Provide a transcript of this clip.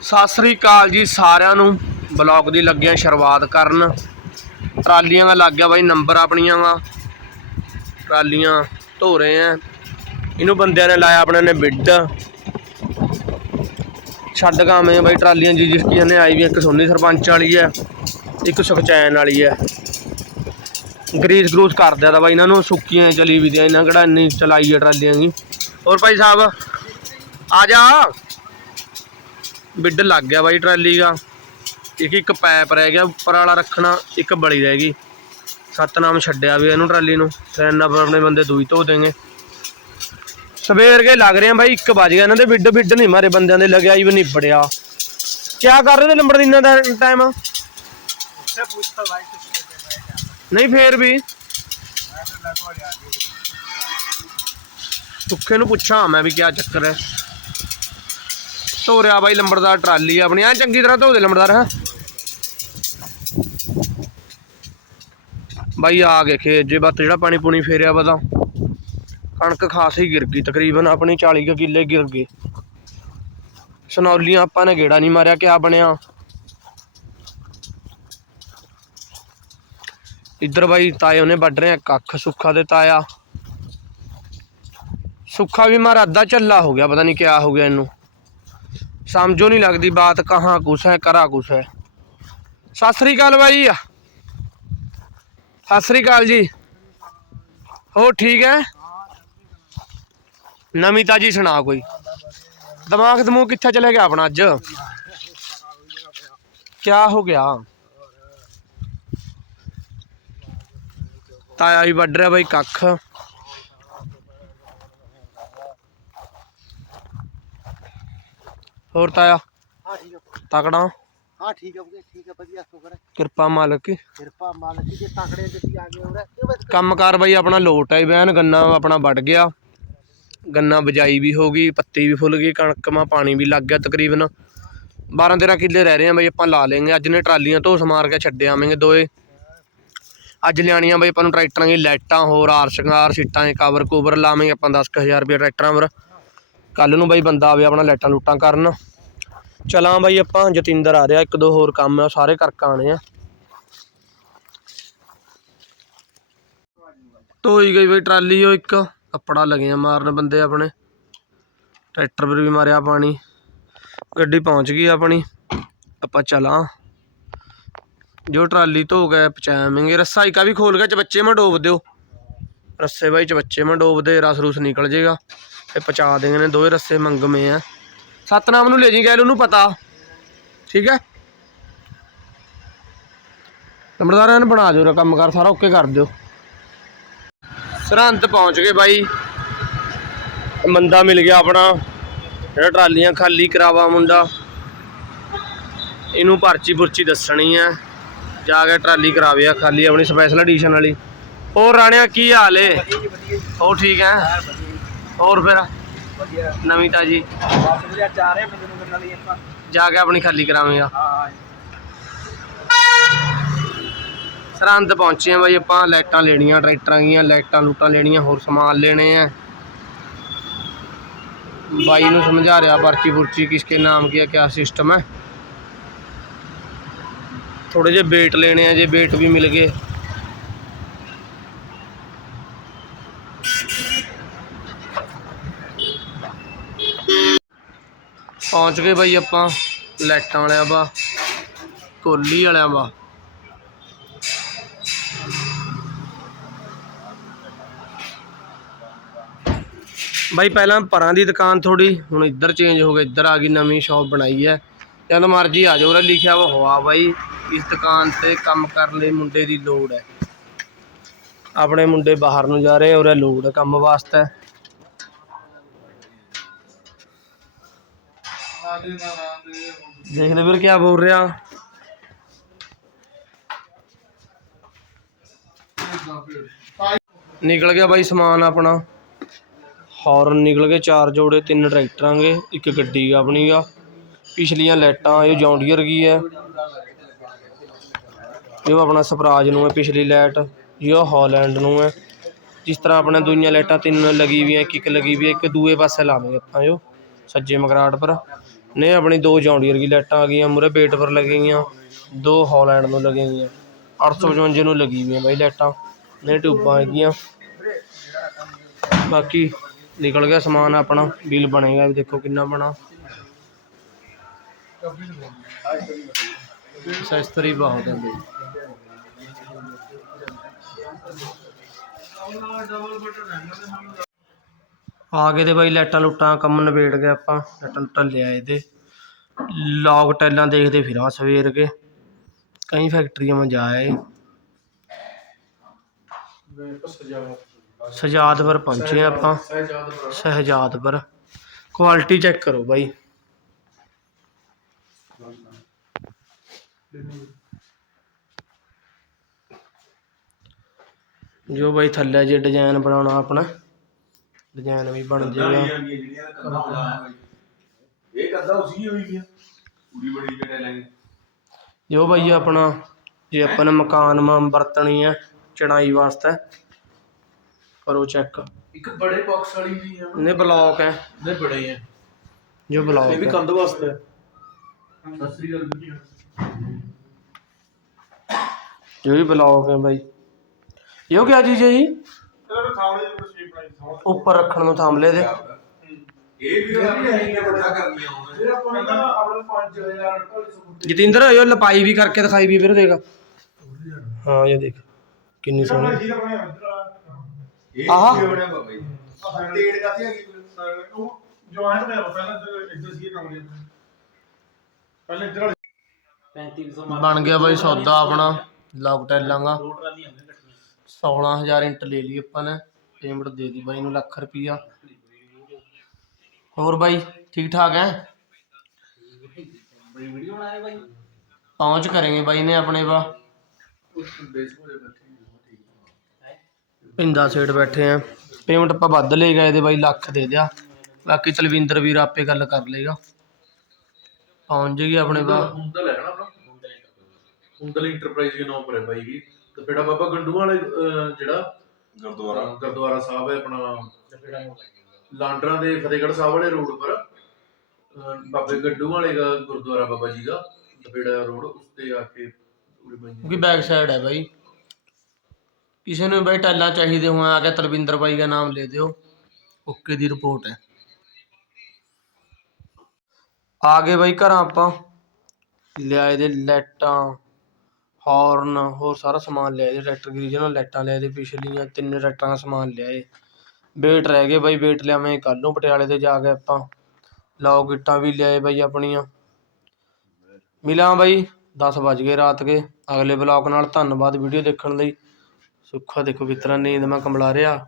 ਸਤਿ ਸ੍ਰੀ ਅਕਾਲ ਜੀ ਸਾਰਿਆਂ ਨੂੰ। ਬਲੌਗ ਦੀ ਲੱਗਿਆ ਸ਼ੁਰੂਆਤ ਕਰਨ। ਟਰਾਲੀਆਂ ਦਾ ਲੱਗ ਗਿਆ ਬਾਈ ਨੰਬਰ ਆਪਣੀਆਂ ਵਾ ਟਰਾਲੀਆਂ ਧੋ ਰਹੇ ਆ। ਇਹਨੂੰ ਬੰਦਿਆਂ ਨੇ ਲਾਇਆ ਆਪਣੇ ਨੇ ਬਿੱਡ। ਛੱਡ ਕਾਵੇਂ ਬਾਈ ਟਰਾਲੀਆਂ ਜੀ, ਜਿਸ ਕੀ ਨੇ ਆਈ ਵੀ ਇੱਕ ਸੋਨੀ ਸਰਪੰਚ ਵਾਲੀ ਹੈ ਇੱਕ ਸੁਖਚੈਨ ਵਾਲੀ ਹੈ ਗਰੀਸ ਗਰੂਸ ਕਰ ਦਿਆ ਤਾਂ ਬਾਈ ਇਹਨਾਂ ਨੂੰ ਸੁੱਕੀਆਂ ਚਲੀ ਵੀ ਦੀਆਂ, ਇਹਨਾਂ ਕਿਹੜਾ ਇੰਨੀ ਚਲਾਈ ਹੈ ਟਰਾਲੀਆਂ ਦੀ ਹੋਰ ਭਾਈ ਸਾਹਿਬ, ਆ ਜਾ। ਬਿੱਡ ਲੱਗ ਗਿਆ ਬਾਈ ਟਰਾਲੀ ਦਾ। ਇੱਕ ਇੱਕ ਪੈਪ ਰਹਿ ਗਿਆ ਉੱਪਰ ਵਾਲਾ ਰੱਖਣਾ ਇੱਕ ਬਲੀ ਰਹਿ ਗਈ। ਸਤਨਾਮ ਛੱਡਿਆ ਵੀ ਇਹਨੂੰ ਟਰਾਲੀ ਨੂੰ। ਫਿਰ ਇਹਨਾਂ ਆਪਣੇ ਬੰਦੇ ਦੂਈ ਧੋ ਦੇਗੇ ਸਵੇਰ ਕੇ ਲੱਗ ਰਹੇ ਆ ਬਾਈ 1 ਵਜ ਇਹਨਾਂ ਦੇ ਬਿੱਡ ਬਿੱਡ ਨਹੀਂ ਮਾਰੇ ਬੰਦਿਆਂ ਦੇ ਲਗਿਆ ਹੀ ਵੀ ਨਿਬੜਿਆ ਕਿਆ ਕਰ ਰਹੇ ਨੇ ਨੰਬਰ ਦਿਨਾਂ ਦਾ ਟਾਈਮ ਨਹੀਂ ਫੇਰ ਵੀ। ਸੁੱਖੇ ਨੂੰ ਪੁੱਛਾਂ ਮੈਂ ਵੀ ਕੀ ਚੱਕਰ ਹੈ। ਧੋ ਰਿਹਾ ਬਾਈ ਲੰਬੜਦਾਰ ਟਰਾਲੀ ਆਪਣੀ। ਆ ਚੰਗੀ ਤਰ੍ਹਾਂ ਧੋ ਦੇ ਲੰਬੜਦਾਰ, ਹੈ। ਬਾਈ ਆ ਗਏ ਖੇਤ ਜੇ ਬੱਤ ਜਿਹੜਾ ਪਾਣੀ ਪੂਣੀ ਫੇਰਿਆ ਵਾ ਤਾਂ। ਕਣਕ ਖਾਸ ਹੀ ਗਿਰ ਗਈ ਤਕਰੀਬਨ, ਆਪਣੀ 40 ਕੁ ਕਿੱਲੇ ਗਿਰ ਗਏ। ਸਨੌਲੀਆਂ ਆਪਾਂ ਨੇ ਗੇੜਾ ਨਹੀਂ ਮਾਰਿਆ ਕਿਆ ਬਣਿਆ। ਇੱਧਰ ਬਾਈ ਤਾਏ ਉਹਨੇ ਵੱਢ ਰਹੇ ਆ ਕੱਖ ਸੁੱਖਾ ਦੇ ਤਾਇਆ। ਸੁੱਖਾ ਵੀ ਮਾਰਾ ਅੱਧਾ ਝੱਲਾ ਹੋ ਗਿਆ, ਪਤਾ ਨਹੀਂ ਕਿਆ ਹੋ ਗਿਆ ਇਹਨੂੰ। ਸਮਝੋ ਨਹੀਂ ਲੱਗਦੀ ਬਾਤ, ਕਹਾਂ ਕੁਛ ਹੈ, ਕਰਾ ਕੁਛ ਹੈ। ਸਤਿ ਸ੍ਰੀ ਅਕਾਲ ਬਾਈ। ਸਤਿ ਸ੍ਰੀ ਅਕਾਲ ਜੀ। ਹੋ ਠੀਕ ਹੈ? ਨਵੀਂ ਤਾਜੀ ਸੁਣਾ ਕੋਈ। ਦਿਮਾਗ ਦਮੂਗ ਕਿੱਥੇ ਚਲੇ ਗਿਆ ਆਪਣਾ ਅੱਜ? ਕਿਆ ਹੋ ਗਿਆ? ਤਾਇਆ ਵੀ ਵੱਢ ਰਿਹਾ ਬਾਈ ਕੱਖ। ਹੋਰ ਤਾਇਆ? ਹਾਂ ਠੀਕ ਆ ਤਕੜਾ? ਹਾਂ ਠੀਕ ਆ ਠੀਕ ਆ ਵਧੀਆ ਸ਼ੁਕਰ ਕਿਰਪਾ ਮਾਲਕ ਕੀ ਕਿਰਪਾ ਮਾਲਕ ਜੀ ਤਕੜੇ ਜਿੱਤੀ ਆ ਗਏ ਹੋਰ। ਕੰਮ ਕਾਰ ਬਈ ਆਪਣਾ ਲੋਟ ਆਈ ਬੈਨ ਗੰਨਾ ਆਪਣਾ ਵੱਢ ਗਿਆ। ਗੰਨਾ ਬਜਾਈ ਵੀ ਹੋ ਗਈ ਪੱਤੀ ਵੀ ਫੁੱਲ ਗਈ ਕਣਕ ਮਾ ਪਾਣੀ ਵੀ ਲੱਗ ਗਿਆ ਤਕਰੀਬਨ। 12 13 ਕਿੱਲੇ ਰਹਿ ਰਹੇ ਆ ਬਈ ਆਪਾਂ ਲਾ ਲੇਗੇ ਅੱਜ ਨੇ ਟਰਾਲੀਆਂ ਧੋਸ ਸਮਾਰ ਕੇ ਛੱਡੇ ਆਵਾਂਗੇ ਦੋਏ। ਅੱਜ ਲਿਆਣੀਆਂ ਬਈ ਆਪਾਂ ਨੂੰ ਟਰੈਕਟਰਾਂ ਦੀ ਲਾਈਟਾਂ ਹੋਰ ਆਰ ਸ਼ਿੰਗਾਰ ਸੀਟਾਂ ਕਵਰ ਕੂਵਰ ਲਾਵਾਂਗੇ ਆਪਾਂ 10000 ਰੁਪਏ ਟਰੈਕਟਰਾਂ ਪਰ। ਕੱਲ ਨੂੰ ਬਾਈ ਬੰਦਾ ਆਵੇ ਆਪਣਾ ਲਾਈਟਾਂ ਲੂਟਾਂ ਕਰਨ। ਚਲਾਂ ਬਾਈ ਆਪਾਂ, ਜਤਿੰਦਰ ਆ ਰਿਹਾ, ਇੱਕ ਦੋ ਹੋਰ ਕੰਮ ਆ ਸਾਰੇ ਕਰਕੇ ਆਣੇ ਆ। ਧੋਈ ਗਈ ਬਈ ਟਰਾਲੀ ਉਹ ਇੱਕ, ਕੱਪੜਾ ਲਗੇ ਆ ਮਾਰਨ ਬੰਦੇ ਆਪਣੇ। ਟਰੈਕਟਰ ਪਰ ਵੀ ਮਾਰਿਆ ਪਾਣੀ। ਗੱਡੀ ਪਹੁੰਚ ਗਈ ਆਪਣੀ, ਆਪਾਂ ਚਲਾਂ। ਜੋ ਟਰਾਲੀ ਧੋ ਗਏ ਪਚਾਵਾਂਗੇ। ਰੱਸਾ ਇਕਾ ਵੀ ਖੋਲ ਗਿਆ ਬੱਚੇ ਮੈਂ ਡੋਬ ਦਿਓ। ਰੱਸੇ ਬਾਈ ਚਬੱਚੇ ਮੈਂ ਡੋਬ ਦੇ, ਰਸ ਰੂਸ ਨਿਕਲ ਜੇਗਾ। ਤੇ ਪਚਾ ਦੇਂਗੇ ਨੇ, ਦੋਵੇਂ ਰੱਸੇ ਮੰਗਮੇ ਆ। ਸਤਨਾਮ ਨੂੰ ਲੈ ਜੀ ਗੈਲ, ਉਹਨੂੰ ਪਤਾ। ਠੀਕ ਹੈ? ਲੰਬੜਦਾਰਾਂ ਨੇ ਬਣਾ ਦਿਓ ਕੰਮ ਕਰ, ਸਾਰਾ ਓਕੇ ਕਰ ਦਿਓ। ਸਰਹੰਦ ਪਹੁੰਚ ਗਏ ਬਾਈ। ਮੰਦਾ ਮਿਲ ਗਿਆ ਆਪਣਾ। ਜਿਹੜਾ ਟਰਾਲੀਆਂ ਖਾਲੀ ਕਰਾਵਾ ਮੁੰਡਾ। ਇਹਨੂੰ ਪਰਚੀ ਪੁਰਚੀ ਦੱਸਣੀ ਹੈ ਜਾ ਕੇ ਟਰਾਲੀ ਕਰਾਵੇ ਆ, ਖਾਲੀ ਆਪਣੀ ਸਪੈਸ਼ਲ ਐਡੀਸ਼ਨ ਵਾਲੀ। ਹੋਰ ਰਾਣਿਆ, ਕੀ ਹਾਲ ਏ? ਹੋਰ ਠੀਕ ਹੈ? ਹੋਰ ਫਿਰ? ਵਧੀਆ। ਨਵੀਂ ਤਾਜੀ। ਜੀ ਵਧੀਆ ਚਾ ਰਹੇ ਬੰਦੇ ਨੂੰ ਕਰਨ ਆਪਾਂ। ਜਾ ਕੇ ਆਪਣੀ ਖਾਲੀ ਕਰਾਵਾਂਗਾ ਹਾਂ ਸਰੰਦ ਪਹੁੰਚੇ ਆ ਬਾਈ ਆਪਾਂ ਲਾਈਟਾਂ ਲੈਣੀਆਂ ਟਰੈਕਟਰਾਂ ਦੀਆਂ ਲਾਈਟਾਂ ਲੂਟਾਂ ਲੈਣੀਆਂ ਹੋਰ ਸਮਾਨ ਲੈਣੇ ਆ। ਬਾਈ ਨੂੰ ਸਮਝਾ ਰਿਹਾ ਪਰਚੀ ਪੁਰਚੀ ਕਿਸਕੇ ਨਾਮ ਕੀ ਹੈ ਕਿਆ ਸਿਸਟਮ ਹੈ ਥੋੜੇ ਜਿਹੇ ਵੇਟ ਲੈਣੇ ਆ ਜੇ ਵੇਟ ਵੀ ਮਿਲ ਗਏ। ਪਹੁੰਚ ਗਏ ਬਾਈ ਆਪਾਂ। ਲਾਈਟਾਂ ਵਾਲਿਆਂ ਵਾ ਕੋਲੀ ਵਾਲਿਆਂ ਵਾ ਬਾਈ ਪਹਿਲਾਂ ਪਰਾਂ ਦੀ ਦੁਕਾਨ ਥੋੜੀ ਹੁਣ ਇੱਧਰ ਚੇਂਜ ਹੋ ਗਿਆ ਇੱਧਰ ਆ ਗਈ ਨਵੀਂ ਸ਼ਾਪ ਬਣਾਈ ਹੈ। ਜਦ ਮਰਜ਼ੀ ਆ ਜਾਓ, ਉਰੇ ਲਿਖਿਆ ਵਾ ਹਵਾ ਬਾਈ। ਇਸ ਦੁਕਾਨ ਤੇ ਕੰਮ ਕਰਨ ਲਈ ਮੁੰਡੇ ਦੀ ਲੋੜ ਹੈ। ਆਪਣੇ ਮੁੰਡੇ ਬਾਹਰ ਨੂੰ ਜਾ ਰਹੇ ਉਰੇ ਲੋੜ ਹੈ ਕੰਮ ਵਾਸਤੇ। ਦੇਖ ਲੈ ਵੀਰ ਕੀ ਬੋਲ ਰਿਹਾ। ਨਿਕਲ ਗਿਆ ਬਾਈ ਸਮਾਨ ਆਪਣਾ। ਹਾਰਨ ਨਿਕਲ ਗਏ ਚਾਰ ਜੋੜੇ ਤਿੰਨ ਟਰੈਕਟਰਾਂ ਗੇ ਇੱਕ ਗੱਡੀ ਗਾ ਆਪਣੀ ਗਾ ਪਿਛਲੀਆਂ ਲਾਈਟਾਂ ਇਹ ਜੌਂਡੀਅਰ ਕੀ ਹੈ। ਇਹ ਆਪਣਾ ਸਪਰਾਜ ਨੂੰ ਹੈ ਪਿਛਲੀ ਲਾਈਟ। ਇਹ ਹਾਲੈਂਡ ਨੂੰ ਹੈ। ਜਿਸ ਤਰ੍ਹਾਂ ਆਪਣੇ ਦੂਈਆਂ ਲਾਈਟਾਂ ਤਿੰਨ ਲੱਗੀ ਵੀਆਂ ਇੱਕ ਇੱਕ ਲੱਗੀ ਵੀ ਹੈ, ਇੱਕ ਦੂਏ ਪਾਸੇ ਲਾਵਾਂਗੇ ਆਪਾਂ ਜੋ ਸੱਜੇ ਮਗਰਾਟ ਪਰ। ਨੇ ਆਪਣੀ ਦੋ ਜੌਂਡੀਅਰ ਦੀ ਲਾਈਟਾਂ ਆ ਗਈਆਂ ਮੂਰੇ ਵੇਟ ਪਰ ਲੱਗੀ ਗਈਆਂ ਦੋ ਹਾਲੈਂਡ ਨੂੰ ਲੱਗੀ ਗਈਆਂ। 855 ਨੂੰ ਲੱਗੀ ਹੋਈਆਂ ਬਾਈ ਲਾਈਟਾਂ, ਨੇ ਟਿਊਬਾਂ ਹੈਗੀਆਂ। ਬਾਕੀ ਨਿਕਲ ਗਿਆ ਸਮਾਨ ਆਪਣਾ, ਬਿੱਲ ਬਣੇਗਾ, ਵੀ ਦੇਖੋ ਕਿੰਨਾ ਬਣਾ। ਸਸਤਰੀ ਬਹੁਤ ਹੈ ਬਈ ਆ ਗਏ ਤੇ ਬਾਈ ਲਾਈਟਾਂ ਲੁੱਟਾਂ ਕੰਮ ਨਿਬੇੜ ਗਏ ਆਪਾਂ, ਲਾਈਟਾਂ ਲੁੱਟਾਂ ਲਿਆਏ ਤੇ ਲੌਗ ਟੈਲਾਂ ਦੇਖਦੇ ਫਿਰਾਂ ਸਵੇਰ ਕੇ, ਕਈ ਫੈਕਟਰੀਆਂ ਮੈਂ ਜਾ ਆਏ ਸਜਾਦਪੁਰ ਪਹੁੰਚੇ ਆਪਾਂ। ਸਹਜਾਦਪੁਰ ਕੁਆਲਿਟੀ ਚੈੱਕ ਕਰੋ ਬਾਈ। ਜੋ ਬਾਈ ਥੱਲੇ ਜੇ ਡਿਜ਼ਾਈਨ ਬਣਾਉਣਾ ਆਪਣਾ। ਡਿਜ਼ਾਈਨ ਵੀ ਬਣ ਜਾਏਗਾ। ਜਿਹੜੀਆਂ ਇਹ ਕੰਧਾਂ ਬਾਈ ਆਪਣਾ ਜੇ ਆਪਾਂ ਨੇ ਮਕਾਨ ਮਾਂ ਵਰਤਣੀ ਆ ਚੜਾਈ ਵਾਸਤੇ ਕਰੋ ਚੈੱਕ ਇੱਕ ਬੜੇ ਬਾਕਸ ਵਾਲੀ ਵੀ ਆ। ਨੇ ਬਲੌਕ ਹੈ। ਨੇ ਬੜੇ ਆ। ਜੋ ਬਲੌਕ ਇਹ ਵੀ ਕੰਧ ਵਾਸਤੇ ਸਤਿ ਸ੍ਰੀ ਅਕਾਲ ਜੀ। ਜੋ ਵੀ ਬਲੌਕ ਹੈ ਬਾਈ। ਇਹੋ ਕਿਆ ਚੀਜ਼ ਜੀ? ਚਲੋ ਥਾਵਲੇ ਉੱਪਰ ਰੱਖਣ ਨੂੰ ਥੰਬਲੇ ਦੇ। ਇਹ ਵੀ ਜਤਿੰਦਰ ਲਪਾਈ ਵੀ ਕਰਕੇ ਦਿਖਾਈ ਵੀ ਫਿਰ ਦੇਖ। ਹਾਂ ਇਹ ਦੇਖ। ਕਿੰਨੀ ਸੋਹਣੀ। ਆਹ। ਬਣ ਗਿਆ ਬਾਈ ਸੌਦਾ ਆਪਣਾ ਲੌਕ ਟੈਲਾਂਗਾ 16000 ਇੰਟ ਲੈ ਲਈ ਆਪਾਂ ਨੇ। ਪੇਮੈਂਟ ਦੇ ਦੀ ਬਾਈ ਨੂੰ ਲੱਖ ਰੁਪਈਆ। ਹੋਰ ਬਾਈ, ਠੀਕ ਠਾਕ ਹੈ ਪਹੁੰਚ ਕरेंगे ਬਾਈ ਨੇ ਆਪਣੇ ਵਾ ਪਿੰਦਾ ਸੇਠ ਬੈਠੇ ਆ। ਪੇਮੈਂਟ ਆਪਾਂ ਵੱਧ ਲੈ ਗਏ ਤੇ ਬਾਈ ਲੱਖ ਦੇ ਦਿਆ। ਬਾਕੀ ਤਲਵਿੰਦਰ ਵੀਰ ਆਪੇ ਗੱਲ ਕਰ ਲੇਗਾ ਪਹੁੰਚ ਜੇਗੀ ਆਪਣੇ ਵਾ ਹੁੰਦਾ ਲੈਣਾ ਆਪਣਾ ਹੁੰਦਲ ਇੰਟਰਪ੍ਰਾਈਜ਼ ਦੇ ਨਾਮ ਪਰ ਹੈ ਬਾਈ ਜੀ। ਤੇ ਬੇੜਾ ਬਾਬਾ ਗੰਡੂ ਵਾਲੇ ਜਿਹੜਾ ਗੁਰਦੁਆਰਾ। ਗੁਰਦੁਆਰਾ ਸਾਹਿਬ ਹੈ ਆਪਣਾ। ਲਾਂਡਰਾਂ ਦੇ ਫਤਿਹਗੜ੍ਹ ਸਾਹਿਬ ਵਾਲੇ ਰੋਡ ਪਰ ਬਾਬੇ ਗੰਡੂ ਵਾਲੇ ਦਾ ਗੁਰਦੁਆਰਾ ਬਾਬਾ ਜੀ ਦਾ ਦਪੇੜਾ ਰੋਡ ਉਸ ਤੇ ਆ ਕੇ ਉਰੇ ਕਿਉਂਕਿ ਬੈਕ ਸਾਈਡ ਹੈ ਬਾਈ। ਕਿਸੇ ਨੂੰ ਬਾਈ ਟੈਲਾਂ ਚਾਹੀਦੇ ਹੋਣ ਆ ਕੇ ਤਲਵਿੰਦਰ ਬਾਈ ਦਾ ਨਾਮ ਲੈ ਦਿਓ। ਓਕੇ ਦੀ ਰਿਪੋਰਟ ਹੈ। ਆ ਗਏ ਬਾਈ ਘਰਾਂ ਆਪਾਂ। ਲਿਆਏ ਦੇ ਲਾਈਟਾਂ ਹਾਰਨ, ਹੋਰ ਸਾਰਾ ਸਮਾਨ ਲਿਆਏ ਦੇ ਟਰੈਕਟਰ ਦੀ ਰੀਜਨਲ ਲਾਈਟਾਂ ਲਿਆਏ ਦੇ ਪਿਛਲੀਆਂ, ਤਿੰਨ ਟਰੈਕਟਰਾਂ ਦਾ ਸਮਾਨ ਲਿਆਏ ਵੇਟ ਰਹਿ ਗਏ ਬਾਈ, ਵੇਟ ਲਿਆਵੇਂ ਕੱਲ੍ਹ ਨੂੰ ਪਟਿਆਲੇ ਤੇ ਜਾ ਕੇ ਆਪਾਂ। ਲੌਗ ਇੱਟਾਂ ਵੀ ਲਿਆਏ ਬਾਈ ਆਪਣੀਆਂ। ਮਿਲਾਂ ਬਾਈ 10 ਵੱਜ ਗਏ ਰਾਤ ਕੇ। ਅਗਲੇ ਬਲੌਗ ਨਾਲ ਧੰਨਵਾਦ ਵੀਡੀਓ ਦੇਖਣ ਲਈ। ਸੁੱਖਾ ਦੇਖੋ ਕਿਸ ਤਰ੍ਹਾਂ ਨੀਂਦ ਮੈਂ ਕੰਬਲਾ ਰਿਹਾ।